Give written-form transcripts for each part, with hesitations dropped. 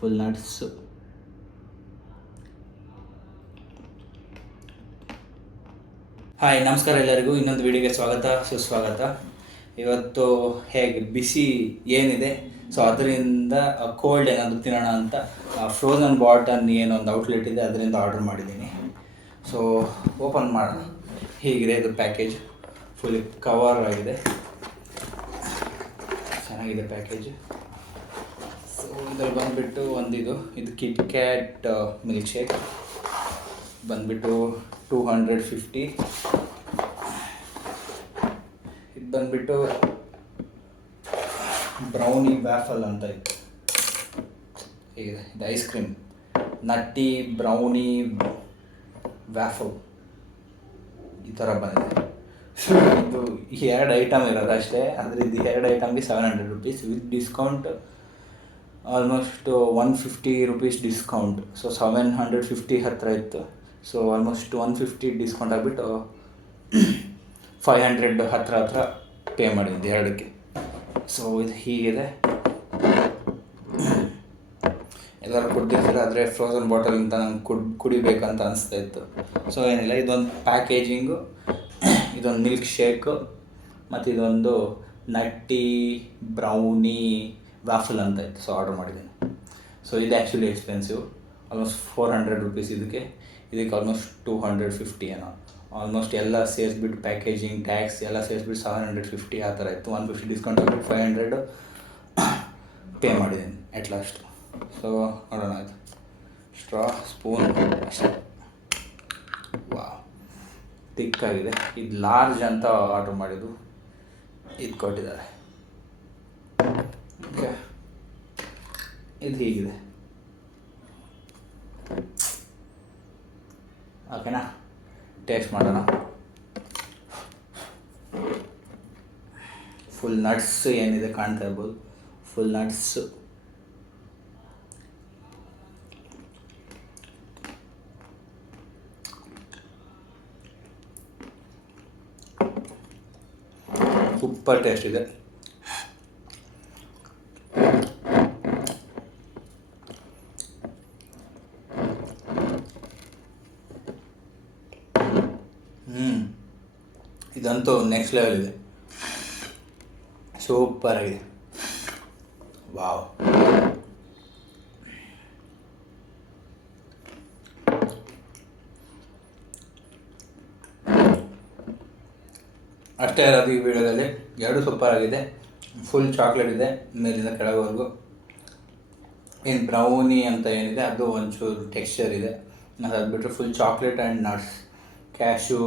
Full nuts. Hi, ನಮಸ್ಕಾರ ಎಲ್ಲರಿಗೂ. ಇನ್ನೊಂದು ವಿಡಿಯೋಗೆ ಸ್ವಾಗತ ಸುಸ್ವಾಗತ. ಇವತ್ತು ಹೇಗೆ ಬಿಸಿ ಏನಿದೆ, ಸೊ ಅದರಿಂದ ಕೋಲ್ಡ್ ಏನಾದರೂ ತಿನ್ನೋಣ ಅಂತ ಫ್ರೋಝನ್ ಬಾಟನ್ ಏನೊಂದು ಔಟ್ಲೆಟ್ ಇದೆ ಅದರಿಂದ ಆರ್ಡರ್ ಮಾಡಿದ್ದೀನಿ. ಸೊ ಓಪನ್ ಮಾಡೋಣ. ಹೀಗಿದೆ ಇದು ಪ್ಯಾಕೇಜ್, ಫುಲ್ ಕವರ್ ಆಗಿದೆ, ಚೆನ್ನಾಗಿದೆ ಪ್ಯಾಕೇಜ್. ಸೊ ಇದ್ರಲ್ಲಿ ಬಂದುಬಿಟ್ಟು ಇದು ಕಿಟ್ ಕ್ಯಾಟ್ ಮಿಲ್ಕ್ ಶೇಕ್ ಬಂದುಬಿಟ್ಟು 250. ಇದು ಬಂದುಬಿಟ್ಟು ಬ್ರೌನಿ ವ್ಯಾಫಲ್ ಅಂತ ಇತ್ತು. ಹೀಗಿದೆ ಇದು ಐಸ್ ಕ್ರೀಮ್, ನಟ್ಟಿ ಬ್ರೌನಿ ವ್ಯಾಫಲ್ ಈ ಥರ ಬಂದಿದೆ. ಇದು 2 ಐಟಮ್ ಇರೋದು ಅಷ್ಟೇ, ಆದರೆ ಇದು 2 ಐಟಮ್ಗೆ 700 rupees with discount. Almost 150 rupees discount. So 750 ಹತ್ತಿರ ಇತ್ತು. ಸೊ ಆಲ್ಮೋಸ್ಟ್ 150 ಡಿಸ್ಕೌಂಟ್ ಆಗಿಬಿಟ್ಟು 500 ಹತ್ತಿರ ಪೇ ಮಾಡಿದ್ದು ಎರಡಕ್ಕೆ. ಸೊ ಇದು ಹೀಗಿದೆ. ಎಲ್ಲರೂ ಕುಡ್ದಿರ್ತಾರೆ, ಆದರೆ ಫ್ರೋಝನ್ ಬಾಟಲಿಂದ ನಂಗೆ ಕುಡಿಬೇಕಂತ ಅನಿಸ್ತಾ ಇತ್ತು. ಸೊ ಏನಿಲ್ಲ, ಇದೊಂದು ಪ್ಯಾಕೇಜಿಂಗು, ಇದೊಂದು ಮಿಲ್ಕ್ ಶೇಕು, ಮತ್ತು ಇದೊಂದು ನಟ್ಟಿ ಬ್ರೌನಿ ವ್ಯಾಫಲ್ ಅಂತ ಇತ್ತು. ಸೊ ಆರ್ಡರ್ ಮಾಡಿದ್ದೀನಿ. ಸೊ ಇದು ಆ್ಯಕ್ಚುಲಿ ಎಕ್ಸ್ಪೆನ್ಸಿವ್, ಆಲ್ಮೋಸ್ಟ್ 400 rupees ಇದಕ್ಕೆ ಆಲ್ಮೋಸ್ಟ್ 250 ಏನೋ. ಆಲ್ಮೋಸ್ಟ್ ಎಲ್ಲ ಸೇರಿಸ್ಬಿಟ್ಟು ಪ್ಯಾಕೇಜಿಂಗ್, ಟ್ಯಾಕ್ಸ್ ಎಲ್ಲ ಸೇರಿಸ್ಬಿಟ್ಟು 750 ಆ ಥರ ಇತ್ತು. 150 ಡಿಸ್ಕೌಂಟ್ ಆಗಿಬಿಟ್ಟು 500 ಪೇ ಮಾಡಿದ್ದೀನಿ ಎಟ್ ಲಾಸ್ಟ್. ಸೊ ನೋಡೋಣ, ಆಯಿತು. ಸ್ಟ್ರಾ, ಸ್ಪೂನ್ ಅಷ್ಟೇ. ವಾ, ತಿಕ್ಕಾಗಿದೆ. ಇದು ಲಾರ್ಜ್ ಅಂತ ಆರ್ಡ್ರ್ ಮಾಡಿದ್ದು, ಇದು ಕೊಟ್ಟಿದ್ದಾರೆ. ಓಕೆ, ಇದು ಹೀಗಿದೆ. ಓಕೆನಾ, ಟೇಸ್ಟ್ ಮಾಡೋಣ. ಫುಲ್ ನಟ್ಸ್ ಏನಿದೆ ಕಾಣ್ತಾ ಇರ್ಬೋದು, ಫುಲ್ ನಟ್ಸು. ಸೂಪರ್ ಟೇಸ್ಟ್ ಇದೆ. ಇದಂತೂ ನೆಕ್ಸ್ಟ್ ಲೆವೆಲ್ ಇದೆ, ಸೂಪರ್ ಆಗಿದೆ. ವಾವ್, ಅಷ್ಟೇ ಇರೋದು ಈ ವಿಡಿಯೋದಲ್ಲಿ. ಎರಡು ಸೂಪರ್ ಆಗಿದೆ. ಫುಲ್ ಚಾಕ್ಲೇಟ್ ಇದೆ ಮೇಲಿಂದ ಕೆಳಗವರೆಗೂ. ಏನು ಬ್ರೌನಿ ಅಂತ ಏನಿದೆ ಅದು ಒಂಚೂರು ಟೆಕ್ಸ್ಚರ್ ಇದೆ. ಅದು ಬಿಟ್ಟರೆ full chocolate and nuts, cashew,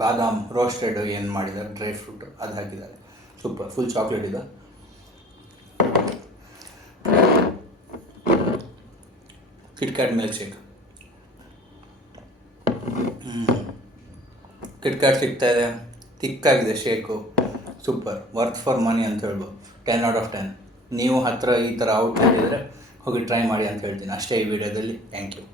ಬಾದಾಮ್ ರೋಸ್ಟೆಡ್ ಏನು ಮಾಡಿದ್ದಾರೆ, ಡ್ರೈ ಫ್ರೂಟ್ ಅದು ಹಾಕಿದ್ದಾರೆ. ಸೂಪರ್, ಫುಲ್ ಚಾಕ್ಲೇಟ್ ಇದೆ. KitKat milkshake, KitKat ಸಿಗ್ತಾ ಇದೆ, ತಿಕ್ಕಾಗಿದೆ shake. Super, worth for money ಅಂತ ಹೇಳ್ಬೋದು. 10 out of 10. ನೀವು ಹತ್ತಿರ ಈ ಥರ ಔಟ್ಲೆಟ್ ಇದ್ದರೆ ಹೋಗಿ ಟ್ರೈ ಮಾಡಿ ಅಂತ ಹೇಳ್ತೀನಿ ಅಷ್ಟೇ ಈ ವಿಡಿಯೋದಲ್ಲಿ. Thank you.